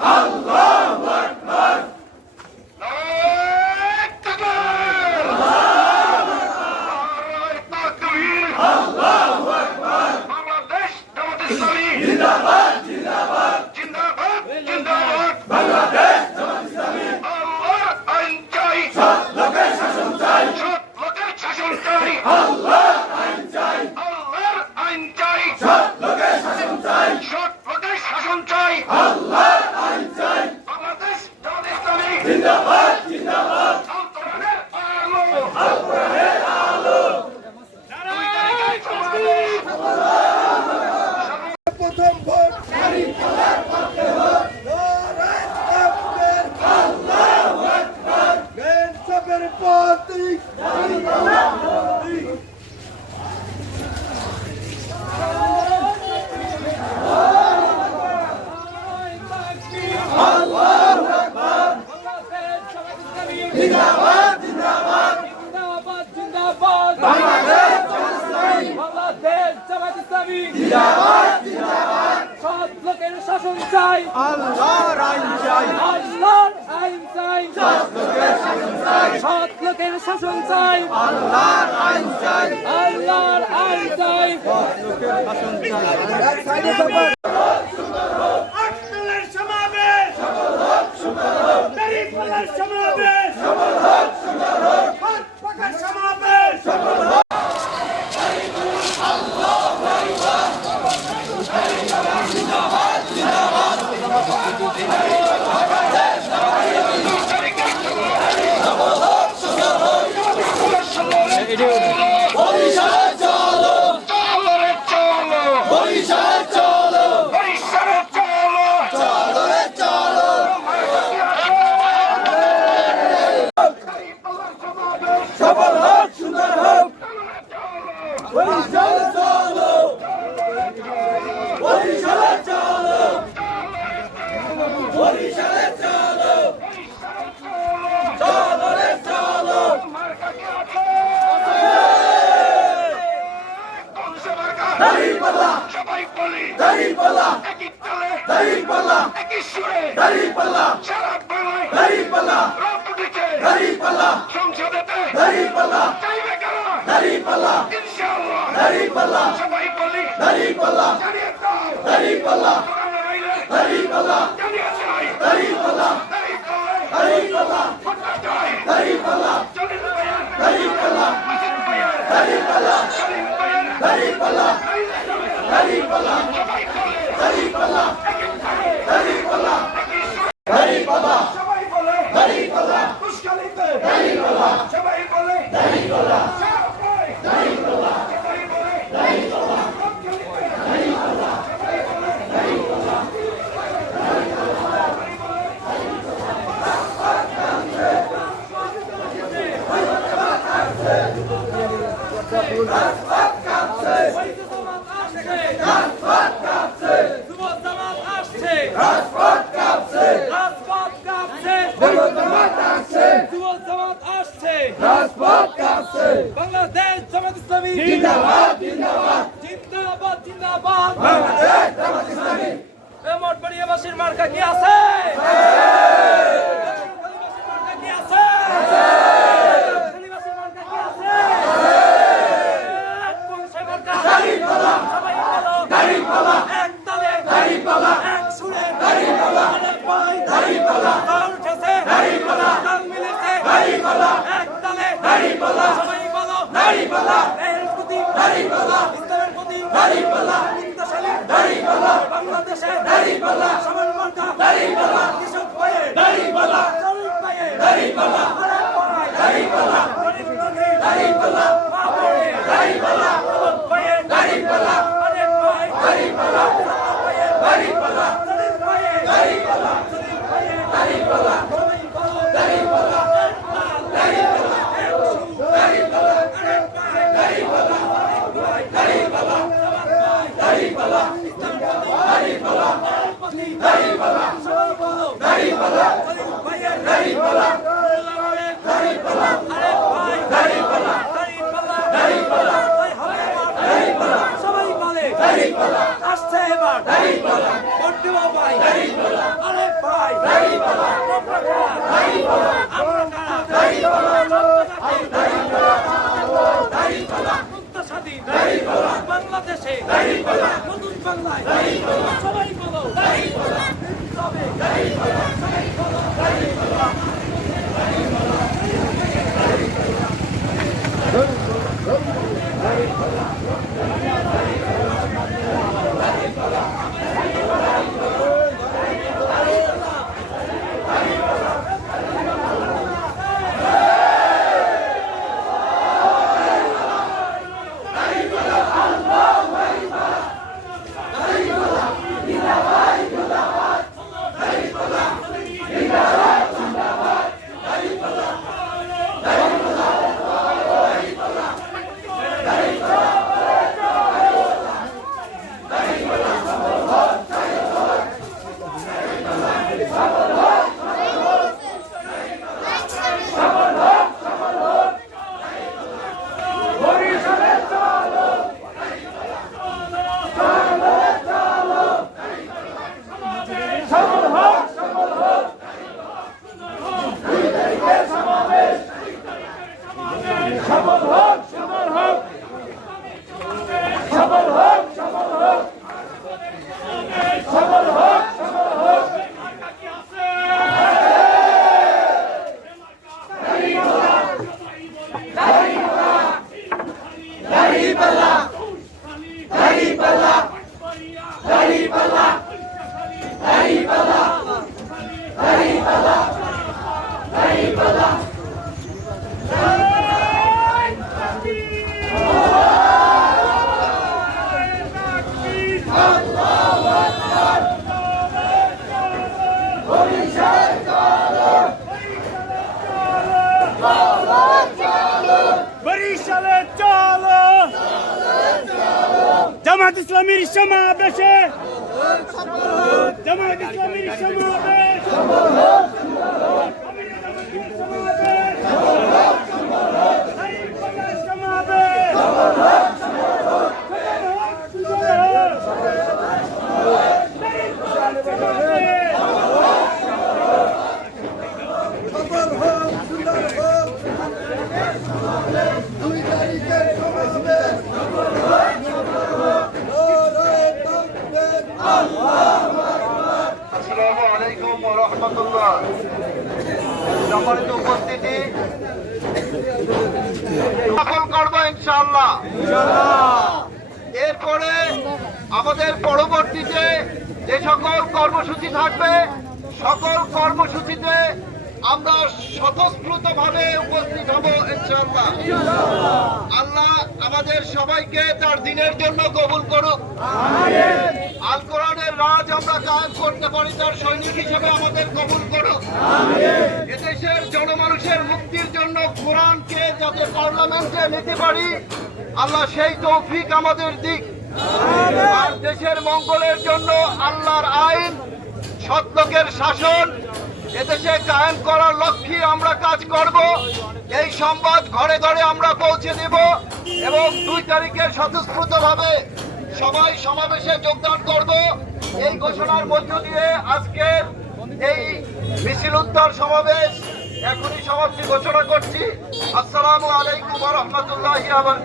আল্লাহ ইসলামী জিন্দাবাদ জিন্দাবাদ। সব লোকের শাসন চাই। আল্লাহর আইন চাই। আল্লাহর আইন চাই। লোকের শাসন চাই। সব লোকের শাসন চাই। আল্লাহর আইন চাই। আল্লাহর আইন চাই। আটদলের বলি দাঁড়িপাল্লা একই তালে দাঁড়িপাল্লা একই সুরে দাঁড়িপাল্লা সারা বাংলায় দাঁড়িপাল্লা রাজনীতিতে দাঁড়িপাল্লা সংসদেতে দাঁড়িপাল্লা চাইবে কারা দাঁড়িপাল্লা ইনশাআল্লাহ দাঁড়িপাল্লা সবাই বলি দাঁড়িপাল্লা জানিয়ে দাও দাঁড়িপাল্লা কোরআন আইলে দাঁড়িপাল্লা জানিয়ে যাই দাঁড়িপাল্লা দাঁড়িপাল্লা দাঁড়িপাল্লা ভোটটা চাই দাঁড়িপাল্লা জলিল ভাইয়ের দাঁড়িপাল্লা মাসুদ ভাইয়ের দাঁড়িপাল্লা সলিম ভাইয়ের দাঁড়িপাল্লা আইলে যাবে দাঁড়িপাল্লা সবাই বলে দাঁড়িপাল্লা একই তালে দাঁড়িপাল্লা একই সুরে দাঁড়িপাল্লা সবাই বলে দাঁড়িপাল্লা খুশখালিতে দাঁড়িপাল্লা সবাই বলে দাঁড়িপাল্লা সবাই দাঁড়িপাল্লা সবাই বলে দাঁড়িপাল্লা খুশখালিতে যুব জামাত আসছে রাজপথ কাঁপছে রাজপথ কাঁপছে জনগণ ডাকছে যুব জামাত আসছে রাজপথ কাঁপছে বাংলাদেশ জামাত ইসলামী জিন্দাবাদ জিন্দাবাদ জিন্দাবাদ জিন্দাবাদ বাংলাদেশ জামাত ইসলামী এ মঠবাড়িয়াবাসীর মার্কা কি আছে মার্কা কি আছে খালিবাসীর মার্কা কি আছে কোনসে মার্কা? দাঁড়িপাল্লা। সবাই বলো। দাঁড়িপাল্লা। এক তালে দাঁড়িপাল্লা। এক সুরে দাঁড়িপাল্লা। আরে ভাই। দাঁড়িপাল্লা। তাল উঠেছে দাঁড়িপাল্লা। তাল মিলেছে দাঁড়িপাল্লা। এক তালে দাঁড়িপাল্লা। সবাই বলো দাঁড়িপাল্লা। এর প্রতি দাঁড়িপাল্লা। ইসলামের প্রতি দাঁড়িপাল্লা। চিন্তাশালী দাঁড়িপাল্লা। বাংলাদেশে দাঁড়িপাল্লা। সবার মার্কা দাঁড়িপাল্লা। কৃষক ভাইয়ের দাঁড়িপাল্লা। শ্রমিক ভাইয়ের দাঁড়িপাল্লা। আরে ভাই। দাঁড়িপাল্লা। গরিব দুঃখী দাঁড়িপাল্লা। মা বোনের দাঁড়িপাল্লা। যুবক ভাইয়ের দাঁড়িপাল্লা। আরে ভাই। দাঁড়িপাল্লা। ছাত্র ভাইয়ের দাঁড়িপাল্লা। শ্রমিক ভাইয়ের দাঁড়িপাল্লা। শ্রমিক ভাইয়ের দাঁড়িপাল্লা। সবাই বলো। দাঁড়িপাল্লা। এক লাল, দাঁড়িপাল্লা। এক সুর, দাঁড়িপাল্লা। আরে ভাই। দাঁড়িপাল্লা। ভাই। দাঁড়িপাল্লা। সবার ভাই। দাঁড়িপাল্লা। দাঁড়িপাল্লা। দাঁড়িপাল্লা। সবাই বলো। দাঁড়িপাল্লা। শ্রমিক ভাইয়ের দাঁড়িপাল্লা। দাঁড়িপাল্লা। আরে ভাই। দাঁড়িপাল্লা। দাঁড়িপাল্লা। দাঁড়িপাল্লা। তাই হবে আমার। দাঁড়িপাল্লা। সবাই বলে দাঁড়িপাল্লা। আসছে এবার। দেব ভাই। আরে ভাই। আমরা কারা? বাংলাদেশে। নতুন বাংলায়। সবাই ইসলামীর সমাবেশে জামায়াত ইসলামীর সমাবেশ সফল হোক সুন্দর হোক দুই তারিখের সমাবেশ লড়াই বাংলাদেশ আসসালামু আলাইকুম রাহমাতুল্লাহ। সম্মানিত উপস্থিতি। সফল করব ইনশাআল্লাহ। এরপরে আমাদের পরবর্তীতে যে সকল কর্মসূচি থাকবে, সকল কর্মসূচিতে আমরা স্বতঃস্ফূর্ত ভাবে উপস্থিত হব ইনশাআল্লাহ। আল্লাহ আমাদের সবাইকে তার দিনের জন্য কবুল করুক। আল কোরআনের রাজ আমরা কায়েম করতে পারি তার সৈনিক হিসেবে আমাদের কবুল করুক এদেশের জনমানুষের মুক্তির জন্য কোরআনকে যাতে পার্লামেন্টে নিতে পারি আল্লাহ সেই তৌফিক আমাদের দিক। আর দেশের মঙ্গলের জন্য আল্লাহর আইন সৎলোকের শাসন এদেশে কায়েম করার লক্ষ্যে আমরা কাজ করব। এই সংবাদ ঘরে ঘরে আমরা পৌঁছে দেব এবং দুই তারিখে স্বতঃস্ফূর্ত ভাবে সবাই সমাবেশে যোগদান করব। এই ঘোষণার মধ্য দিয়ে আজকে এই মিছিল উত্তর সমাবেশ এখনই সমাপ্তি ঘোষণা করছি। আসসালামু আলাইকুম রহমতুল্লাহ আবার